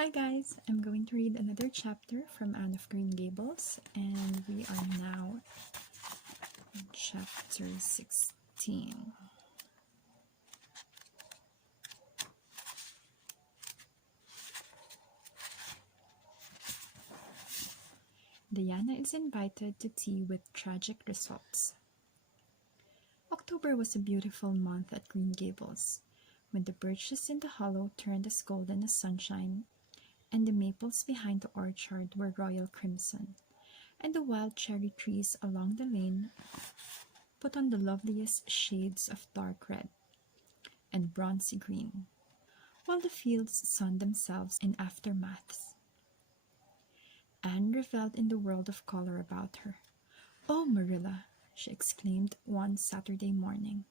Hi guys, I'm going to read another chapter from Anne of Green Gables, and we are now in chapter 16. Diana is invited to tea with tragic results. October was a beautiful month at Green Gables, when the birches in the hollow turned as golden as sunshine, and the maples behind the orchard were royal crimson, and the wild cherry trees along the lane put on the loveliest shades of dark red and bronzy green, while the fields sunned themselves in aftermaths. Anne revelled in the world of color about her. "Oh, Marilla!" she exclaimed one Saturday morning,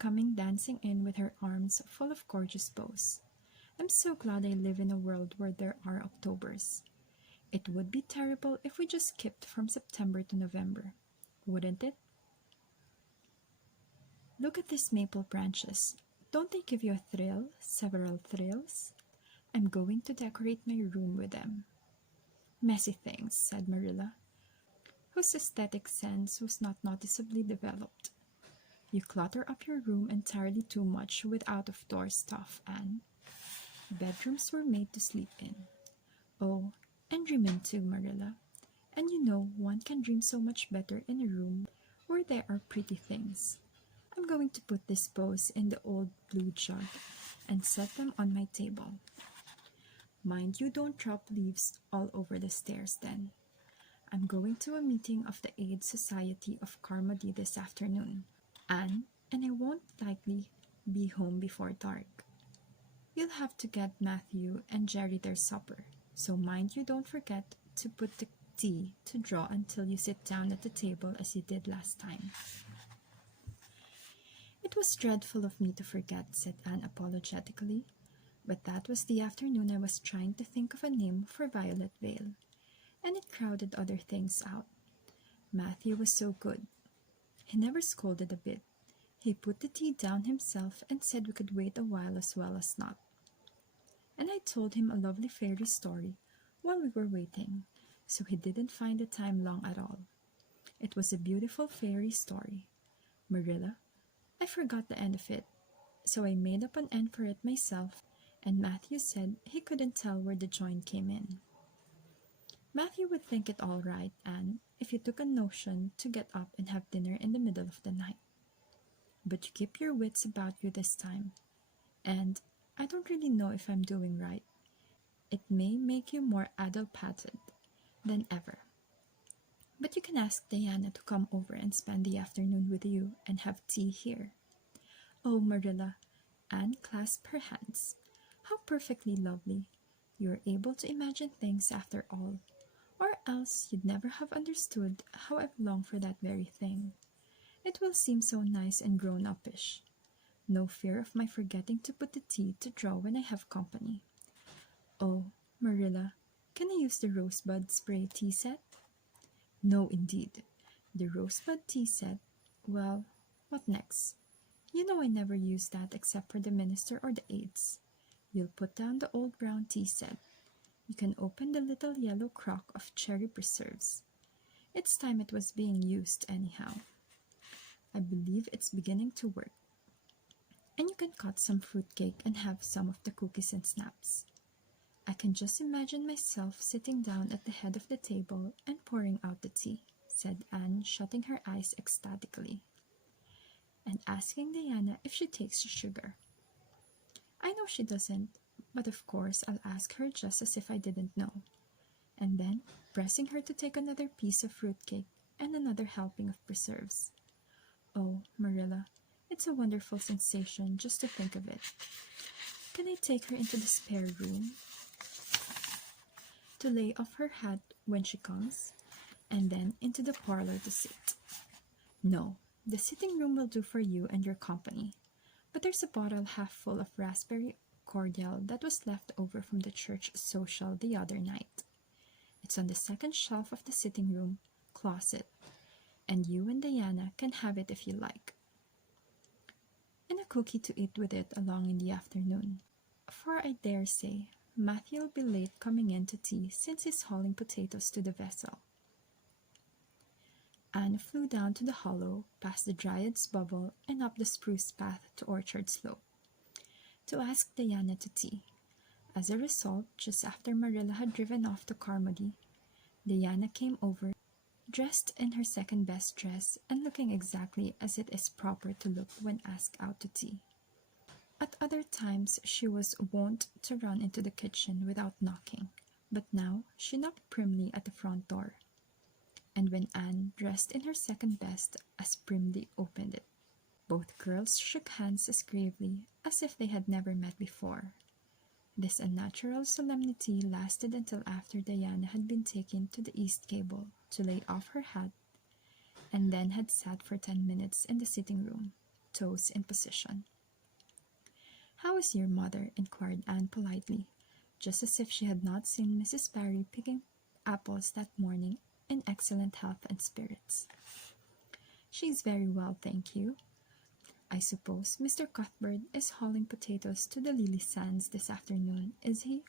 coming dancing in with her arms full of gorgeous bows. "I'm so glad I live in a world where there are Octobers. It would be terrible if we just skipped from September to November, wouldn't it? Look at these maple branches. Don't they give you a thrill, several thrills? I'm going to decorate my room with them." "Messy things," said Marilla, whose aesthetic sense was not noticeably developed. "You clutter up your room entirely too much with out-of-door stuff, Anne. Bedrooms were made to sleep in. Oh, and dream in too, Marilla. And you know one can dream so much better in a room where there are pretty things. I'm going to put these bows in the old blue jug and set them on my table. Mind you don't drop leaves all over the stairs then. I'm going to a meeting of the Aid Society of Carmody this afternoon, Anne, and I won't likely be home before dark. You'll have to get Matthew and Jerry their supper, so mind you don't forget to put the tea to draw until you sit down at the table as you did last time." "It was dreadful of me to forget," said Anne apologetically, "but that was the afternoon I was trying to think of a name for Violet Vale, and it crowded other things out. Matthew was so good. He never scolded a bit. He put the tea down himself and said we could wait a while as well as not. And I told him a lovely fairy story while we were waiting, so he didn't find the time long at all. It was a beautiful fairy story. Marilla, I forgot the end of it, so I made up an end for it myself, and Matthew said he couldn't tell where the join came in." "Matthew would think it all right, Anne, if you took a notion to get up and have dinner in the middle of the night. But you keep your wits about you this time, and I don't really know if I'm doing right. It may make you more addle-pated than ever. But you can ask Diana to come over and spend the afternoon with you and have tea here." "Oh, Marilla," Anne clasped her hands. "How perfectly lovely. You're able to imagine things after all, or else you'd never have understood how I've longed for that very thing. It will seem so nice and grown-uppish. No fear of my forgetting to put the tea to draw when I have company. Oh, Marilla, can I use the rosebud spray tea set?" "No, indeed. The rosebud tea set? Well, what next? You know I never use that except for the minister or the aides. You'll put down the old brown tea set. You can open the little yellow crock of cherry preserves. It's time it was being used anyhow. I believe it's beginning to work. And you can cut some fruitcake and have some of the cookies and snaps. I can just imagine myself sitting down at the head of the table and pouring out the tea," said Anne, shutting her eyes ecstatically, "and asking Diana if she takes sugar. I know she doesn't, but of course I'll ask her just as if I didn't know. And then pressing her to take another piece of fruitcake and another helping of preserves. Oh, Marilla, it's a wonderful sensation just to think of it. Can I take her into the spare room to lay off her hat when she comes, and then into the parlor to sit? No, the sitting room will do for you and your company. But there's a bottle half full of raspberry cordial that was left over from the church social the other night. It's on the second shelf of the sitting room closet, and you and Diana can have it if you like. And a cookie to eat with it along in the afternoon, for I dare say Matthew'll be late coming in to tea since he's hauling potatoes to the vessel. Anne flew down to the hollow, past the Dryad's Bubble, and up the spruce path to Orchard Slope, to ask Diana to tea. As a result, just after Marilla had driven off to Carmody, Diana came over, dressed in her second-best dress and looking exactly as it is proper to look when asked out to tea. At other times she was wont to run into the kitchen without knocking, but now she knocked primly at the front door, and when Anne, dressed in her second best, as primly opened it, both girls shook hands as gravely as if they had never met before. This unnatural solemnity lasted until after Diana had been taken to the east gable to lay off her hat, and then had sat for 10 minutes in the sitting room, toes in position. "How is your mother?" inquired Anne politely, just as if she had not seen Mrs. Barry picking apples that morning in excellent health and spirits. "She is very well, thank you. I suppose Mr. Cuthbert is hauling potatoes to the Lily Sands this afternoon, is he?"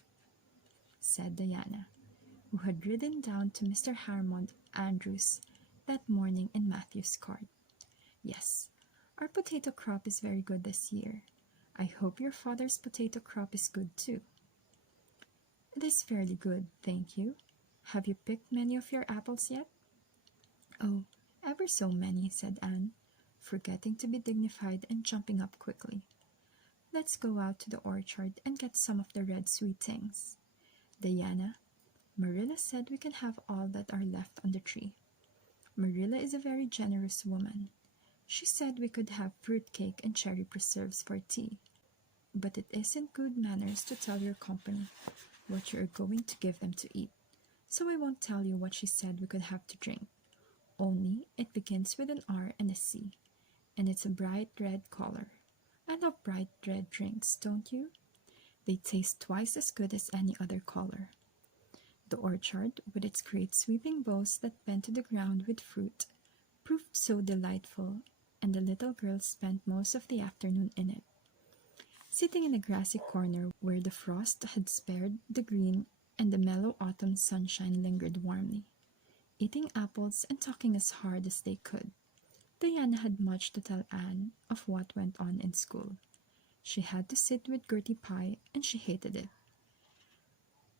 said Diana, who had ridden down to Mr. Harmond Andrews that morning in Matthew's cart. "Yes, our potato crop is very good this year. I hope your father's potato crop is good too." "It is fairly good, thank you. Have you picked many of your apples yet?" "Oh, ever so many," said Anne, forgetting to be dignified and jumping up quickly. "Let's go out to the orchard and get some of the red sweet things. Diana, Marilla said we can have all that are left on the tree. Marilla is a very generous woman. She said we could have fruit cake and cherry preserves for tea. But it isn't good manners to tell your company what you are going to give them to eat, so I won't tell you what she said we could have to drink. Only it begins with an R and a C, and it's a bright red color. I love bright red drinks, don't you? They taste twice as good as any other color." The orchard, with its great sweeping boughs that bent to the ground with fruit, proved so delightful, and the little girls spent most of the afternoon in it, sitting in a grassy corner where the frost had spared the green and the mellow autumn sunshine lingered warmly, eating apples and talking as hard as they could. Diana had much to tell Anne of what went on in school. She had to sit with Gertie Pye, and she hated it.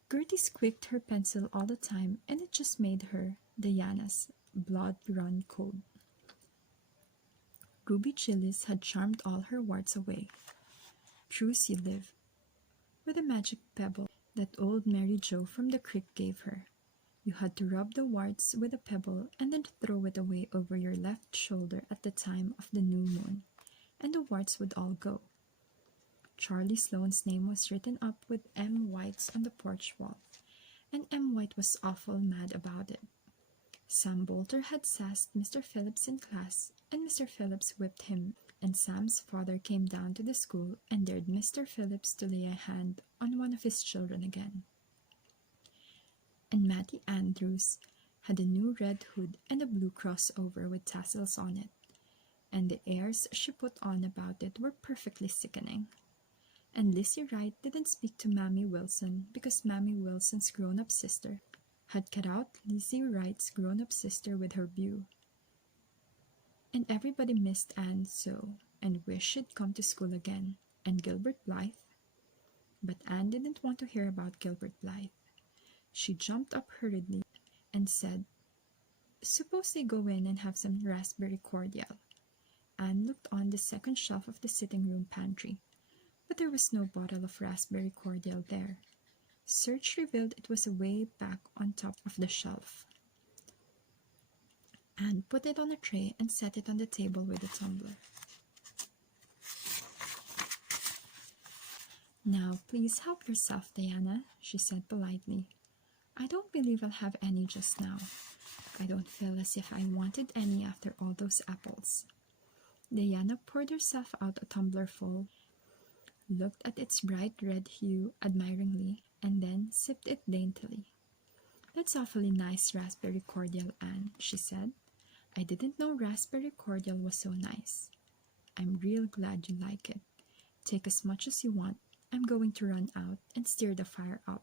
Gertie squeaked her pencil all the time, and it just made her, Diana's, blood run cold. Ruby Gillis had charmed all her warts away. Truce you live, with a magic pebble that old Mary Jo from the creek gave her. You had to rub the warts with a pebble and then throw it away over your left shoulder at the time of the new moon, and the warts would all go. Charlie Sloane's name was written up with M. White's on the porch wall, and M. White was awful mad about it. Sam Bolter had sassed Mr. Phillips in class, and Mr. Phillips whipped him, and Sam's father came down to the school and dared Mr. Phillips to lay a hand on one of his children again. And Mattie Andrews had a new red hood and a blue crossover with tassels on it, and the airs she put on about it were perfectly sickening. And Lizzie Wright didn't speak to Mammy Wilson because Mammy Wilson's grown-up sister had cut out Lizzie Wright's grown-up sister with her beau. And everybody missed Anne so, and wished she'd come to school again, and Gilbert Blythe. But Anne didn't want to hear about Gilbert Blythe. She jumped up hurriedly and said, "Suppose they go in and have some raspberry cordial." Anne looked on the second shelf of the sitting-room pantry, but there was no bottle of raspberry cordial there. Search revealed it was away back on top of the shelf. Anne put it on a tray and set it on the table with a tumbler. "Now, please help yourself, Diana," she said politely. "I don't believe I'll have any just now. I don't feel as if I wanted any after all those apples." Diana poured herself out a tumblerful, looked at its bright red hue admiringly, and then sipped it daintily. "That's awfully nice raspberry cordial, Anne," she said. "I didn't know raspberry cordial was so nice. I'm real glad you like it. Take as much as you want. I'm going to run out and stir the fire up.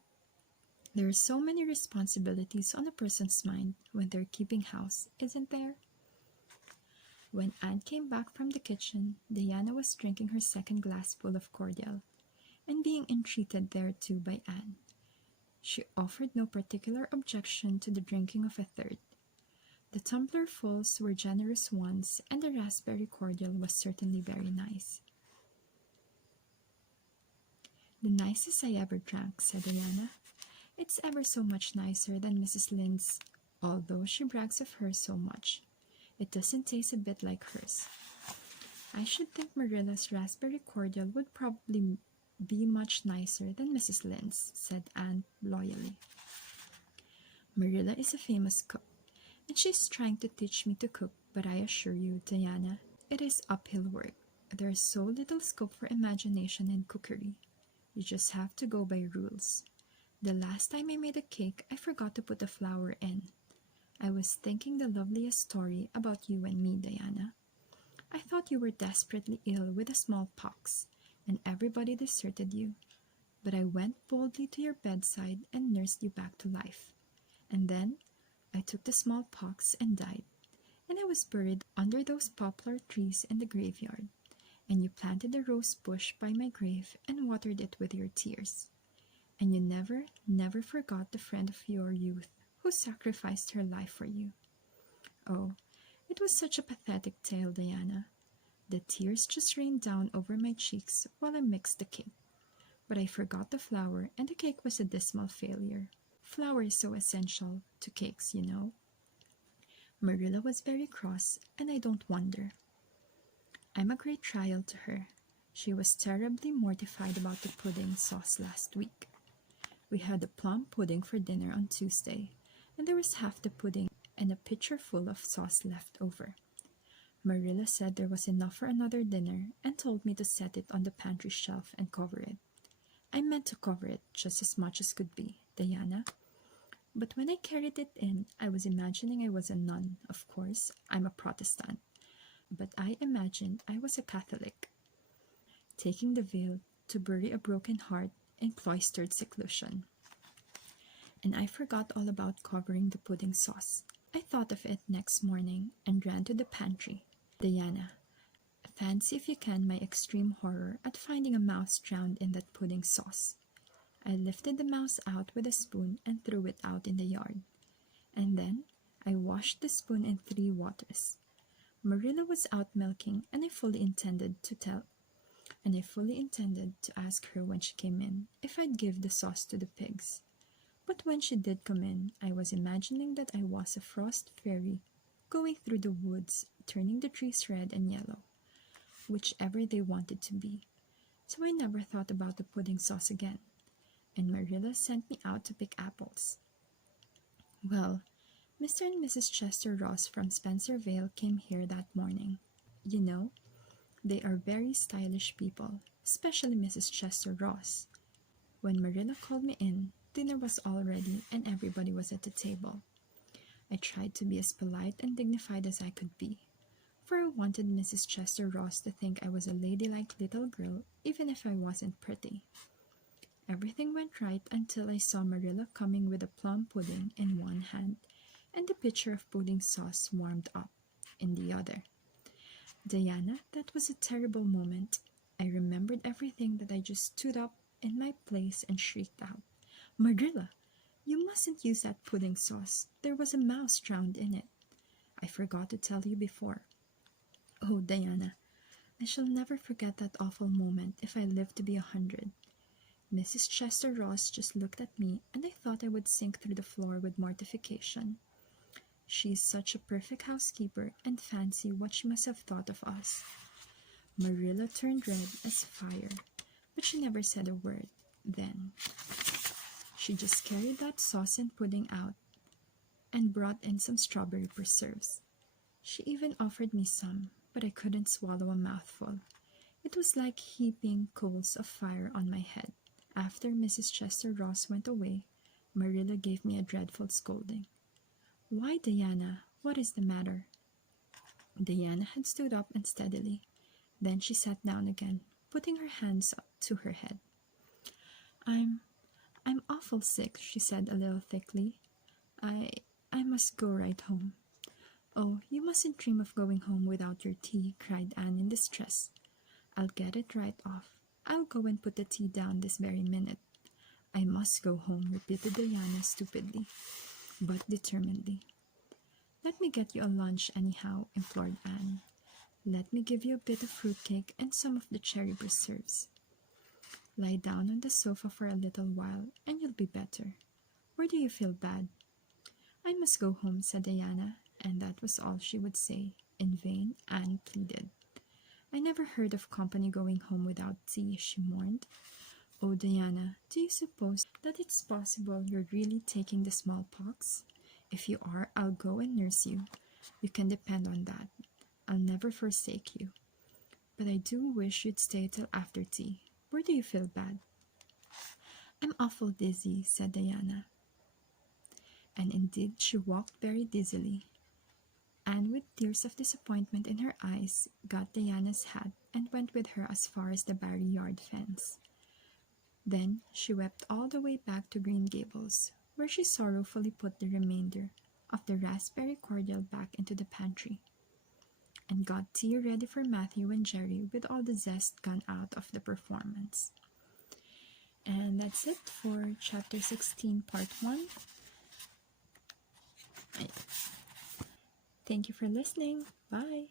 There are so many responsibilities on a person's mind when they're keeping house, isn't there? When Anne came back from the kitchen, Diana was drinking her second glassful of cordial, and being entreated thereto by Anne. She offered no particular objection to the drinking of a third. The tumblerfuls were generous ones, and the raspberry cordial was certainly very nice. "The nicest I ever drank," said Diana. "It's ever so much nicer than Mrs. Lynde's, although she brags of hers so much. It doesn't taste a bit like hers." "I should think Marilla's raspberry cordial would probably be much nicer than Mrs. Lynde's," said Anne loyally. "Marilla is a famous cook, and she's trying to teach me to cook, but I assure you, Diana, it is uphill work. There's so little scope for imagination in cookery. You just have to go by rules. The last time I made a cake, I forgot to put the flour in. I was thinking the loveliest story about you and me, Diana. I thought you were desperately ill with the smallpox, and everybody deserted you. But I went boldly to your bedside and nursed you back to life. And then I took the smallpox and died, and I was buried under those poplar trees in the graveyard, and you planted a rose bush by my grave and watered it with your tears. And you never, never forgot the friend of your youth who sacrificed her life for you. Oh, it was such a pathetic tale, Diana. The tears just rained down over my cheeks while I mixed the cake. But I forgot the flour, and the cake was a dismal failure. Flour is so essential to cakes, you know." Marilla was very cross, and I don't wonder. I'm a great trial to her. She was terribly mortified about the pudding sauce last week. We had a plum pudding for dinner on Tuesday, and there was half the pudding and a pitcher full of sauce left over. Marilla said there was enough for another dinner and told me to set it on the pantry shelf and cover it. I meant to cover it just as much as could be, Diana. But when I carried it in, I was imagining I was a nun. Of course, I'm a Protestant, but I imagined I was a Catholic, taking the veil to bury a broken heart in cloistered seclusion. And I forgot all about covering the pudding sauce. I thought of it next morning and ran to the pantry. Diana, fancy if you can my extreme horror at finding a mouse drowned in that pudding sauce. I lifted the mouse out with a spoon and threw it out in the yard. And then I washed the spoon in 3 waters. Marilla was out milking, and I fully intended to ask her when she came in if I'd give the sauce to the pigs. But when she did come in, I was imagining that I was a frost fairy going through the woods, turning the trees red and yellow, whichever they wanted to be. So I never thought about the pudding sauce again, and Marilla sent me out to pick apples. Well, Mr. and Mrs. Chester Ross from Spencervale came here that morning. You know, they are very stylish people, especially Mrs. Chester Ross. When Marilla called me in, dinner was all ready and everybody was at the table. I tried to be as polite and dignified as I could be, for I wanted Mrs. Chester Ross to think I was a ladylike little girl, even if I wasn't pretty. Everything went right until I saw Marilla coming with a plum pudding in one hand and the pitcher of pudding sauce warmed up in the other. Diana, that was a terrible moment. I remembered everything that I just stood up in my place and shrieked out, "Marilla, you mustn't use that pudding sauce. There was a mouse drowned in it. I forgot to tell you before." Oh, Diana, I shall never forget that awful moment if I live to be 100. Mrs. Chester Ross just looked at me, and I thought I would sink through the floor with mortification. She is such a perfect housekeeper, and fancy what she must have thought of us. Marilla turned red as fire, but she never said a word then. She just carried that sauce and pudding out and brought in some strawberry preserves. She even offered me some, but I couldn't swallow a mouthful. It was like heaping coals of fire on my head. After Mrs. Chester Ross went away, Marilla gave me a dreadful scolding. "Why, Diana, what is the matter?" Diana had stood up unsteadily. Then she sat down again, putting her hands up to her head. I'm I'm awful sick, she said a little thickly. I I must go right home. Oh, you mustn't dream of going home without your tea, cried Anne in distress. I'll get it right off. I'll go and put the tea down this very minute. I must go home, repeated Diana stupidly, but determinedly. Let me get you a lunch anyhow, implored Anne. Let me give you a bit of fruitcake and some of the cherry preserves. Lie down on the sofa for a little while, and you'll be better. Or do you feel bad? I must go home, said Diana, and that was all she would say. In vain, Anne pleaded. I never heard of company going home without tea, she mourned. Oh, Diana, do you suppose that it's possible you're really taking the smallpox? If you are, I'll go and nurse you. You can depend on that. I'll never forsake you. But I do wish you'd stay till after tea. Where do you feel bad? I'm awful dizzy, said Diana. And indeed she walked very dizzily. Anne, with tears of disappointment in her eyes, got Diana's hat and went with her as far as the Barry yard fence. Then she wept all the way back to Green Gables, where she sorrowfully put the remainder of the raspberry cordial back into the pantry, and got tea ready for Matthew and Jerry with all the zest gone out of the performance. And that's it for Chapter 16, Part 1. Thank you for listening. Bye.